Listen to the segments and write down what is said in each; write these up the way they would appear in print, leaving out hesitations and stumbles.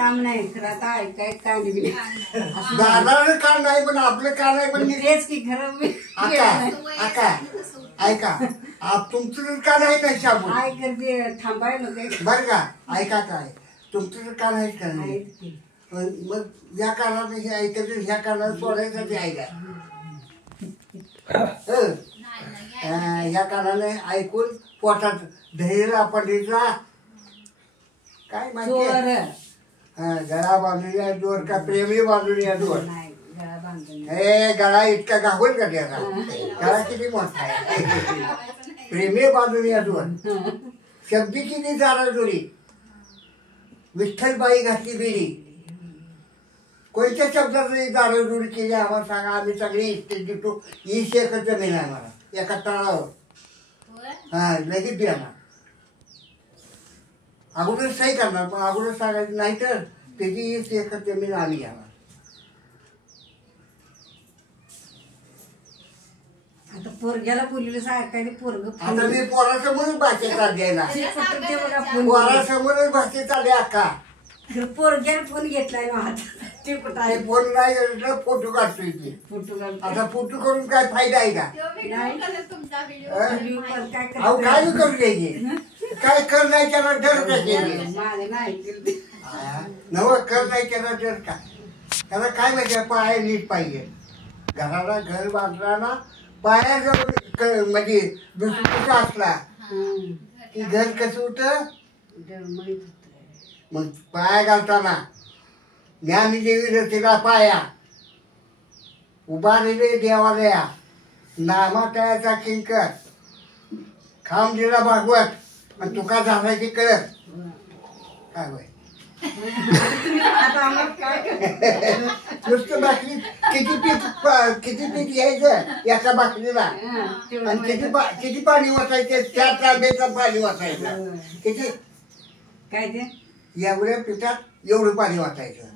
काम नाही खरं आता ऐकाय कान बी दादाला कान नाही पण आपलं कान आहे पण तेच की खरं मी ऐका तुमचं कान आहे ना शाबू काय करते थांबाय नको बरं का ऐका काय तुमचं कान आहे का नाही मग या कानाने हे ऐकायचं ह्या कानाला सोडायसाठी ऐका ह्या कानाने ऐकून पोटात धैर्य पडलीचा काय माहिती गळा बांधूया दोर का प्रेमी बांधूया दोर हे गळा इतका गावल का त्याचा गळा किती मोठा आहे प्रेमी बांधूया दोर शब्दी किती जारा जोडी विठ्ठलबाई घातली बिडी कोणत्या शब्दात दारू जोडी केली आम्हाला सांगा आम्ही सगळी इस्टेट देतो ईश एकच जमीन आहे मला एका तळावर हा लगेच द्या ना अगोदर सही करणार पण अगोदर सांगायचं नाही तर त्याची ईश एकच जमीन आम्ही घ्यावा आता पोरग्याला बोललेलं सांगायला पोरग आता मी पोरासमोरच भाषेत द्यायला पोरासमोरच भाषेत आले अक्का पोरग्याला फोन घेतलाय ना हातात ते कुठं आहे फोन नाही फोटो काढतोय की फोटो आता फोटो करून काय फायदा आहे का अहो काय करू द्यायचे काय कर नाही त्याला डर का नव कर नाही त्याला डर का त्याला काय माहिती पाय नीट पाहिजे घराला घर बांधताना पायाजवळ म्हणजे दुसरं असला की घर कसं होतं मग पाया घालताना ज्ञानदेवी रचेला पाया उभारले देवालया नामा तयाचा किंकर खाऊन दिला भागवत आणि तुका झाडायची कळत काय होय नुसतं बाकी किती पीठ घ्यायचं याचा बाकरीला आणि किती पाणी वाचायचं त्या तांब्याचं पाणी वाचायचं किती काय ते एवढ्या पिठात एवढं पाणी वाचायचं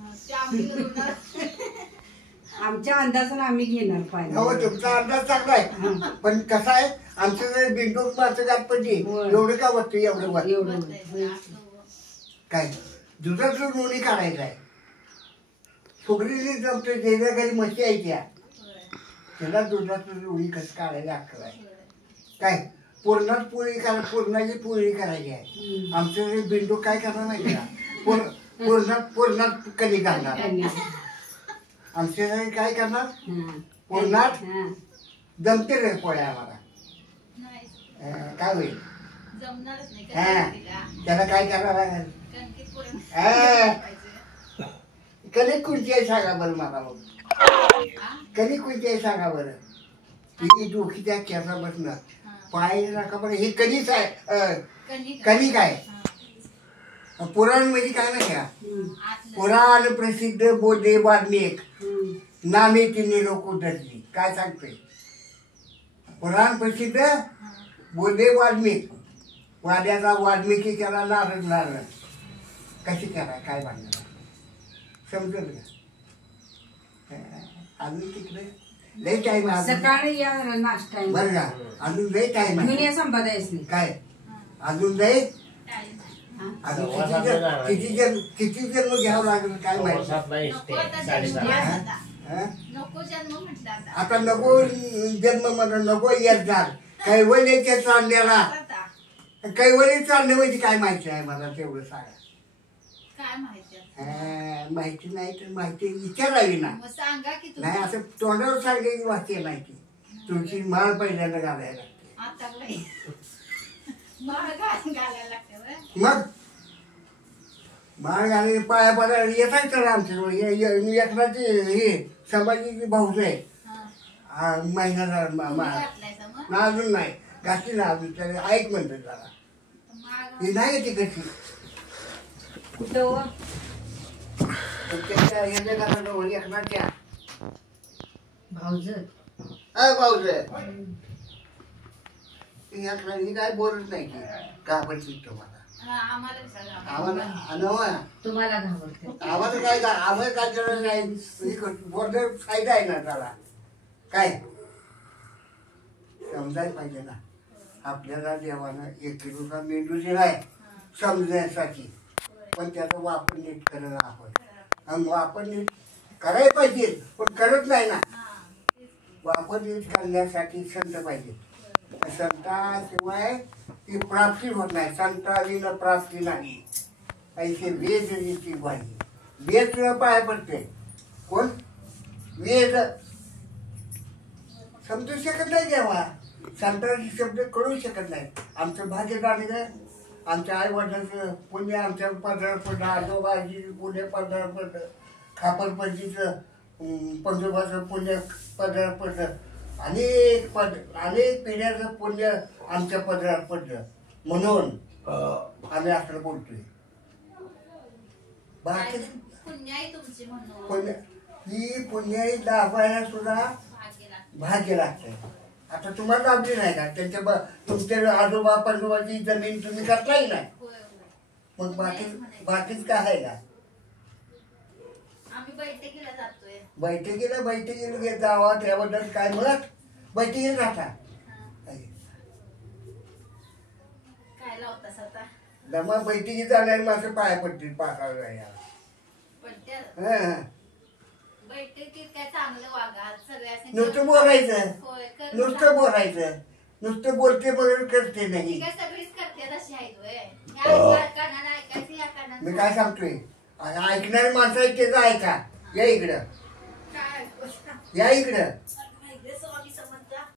आमच्या अंदाजानं आम्ही घेणार पाहिजे हो तुमचा अंदाज चांगला आहे पण कसा आहे आमचं जर बिंडूक माणसं गाठ पडली एवढं का वाटतं एवढं काय दुधाचं लोणी काढायचं आहे फुगडीने जमते त्याच्या घरी म्हशी आहे त्याला दुधाचं लोणी कसं काढायला अक्कल आहे काय पूर्णात पोळी करा पूर्णाची पोळी करायची आहे आमचं बिंडू काय करणार माहिती का पूर्णात कधी घालणार आमच्या काय करणार पूर्णात जमते रे पोळ्या आम्हाला काय होईल त्याला काय करावं लागेल कधी कोणती आहे सांगा बरं मला मग कधी कोणती आहे सांगा बरं ही डोकी त्या केसा बसणार पाय नका बरं हे कधीच आहे कणिक आहे पुराण म्हणजे काय नाही पुराण प्रसिद्ध बोधे वाल्मिक नामे तिने लोक उतरली काय सांगतोय पुराण प्रसिद्ध बोधे वाल्मिक वाड्याचा वाल्मिकी त्याला नारळ कशी करा काय बांधणार समजल का अजून तिकडे लय टाइम सकाळी या नाश्ता बरं का अजून लय टाइम संपादायच काय अजून लय किती जन्म घ्यावं लागेल काय माहिती आता नको जन्म म्हणा नको येणार कैवल्याच्या चालण्याला कैवल्य चालणे म्हणजे काय माहिती आहे मला तेवढं सांगा माहिती नाही तर माहिती विचारावी ना नाही असं तोंडावर सांगायची वाक्य नाही की तुमची माळ पहिल्यांदा घालायला लागते मग माळ घालायला पाया पडायला येतात तर आमच्या एकराची हे संभाजीची भाऊच आहे महिना ना अजून नाही घातली ना अजून त्याला ऐक म्हणतात जरा हे नाही ती कशी कुठं एकराच्या भाऊज भाऊज ही काय बोलत नाही की का पण शिकतो मला आम्हाला तुम्हाला घाबरते आम्हाला काय आम्हाला काय गरज नाही बोलण्यात फायदा आहे ना त्याला काय समजायला पाहिजे ना आपल्याला देवानं 1 किलोचा मेंदू दिलाय समजण्यासाठी पण त्याचा वापर नीट करणं आपण. आणि वापर नीट करायला पाहिजे पण करत नाही ना. वापर नीट करण्यासाठी संत पाहिजे. संताशिवाय ती प्राप्ती होत नाही. संताविना प्राप्ती नाही. ऐसे वेद रीती पाहिजे. वेद पाय पडते कोण वेद समजू शकत नाही जेव्हा संतांचे शब्द कळू शकत नाही. आमचं भाग्य झालं आमच्या आई वडिलांचं पुण्य आमच्या पदरात पडलं. आजोबाजी पुण्य पदरात पडलं. खापरपट्टीचं पंजोबाचं पुण्य पदरात पडलं. अनेक पिढ्याचं पुण्य आमच्या पदरात पडलं म्हणून आम्ही असं बोलतोय. बाकी पुण्य ही पुण्याई दाबायला सुद्धा भाग्य लागतंय. आता तुम्हाला लाभली नाही का त्यांच्या तुमच्या आजोबा पंजोबाची जमीन तुम्ही करताय ना. मग बाकीच काय आहे का. बैठकीला जावा त्याबद्दल काय म्हणत बैठकीला राहता दमा बैठकीत आल्याने माझं पाया पडतील पाकाळ नुसतं बोलायचं नुसतं बोलते म्हणून करते नाही. मी काय सांगतोय ऐकणारी माणसं आहेत त्याचं ऐका. या इकडं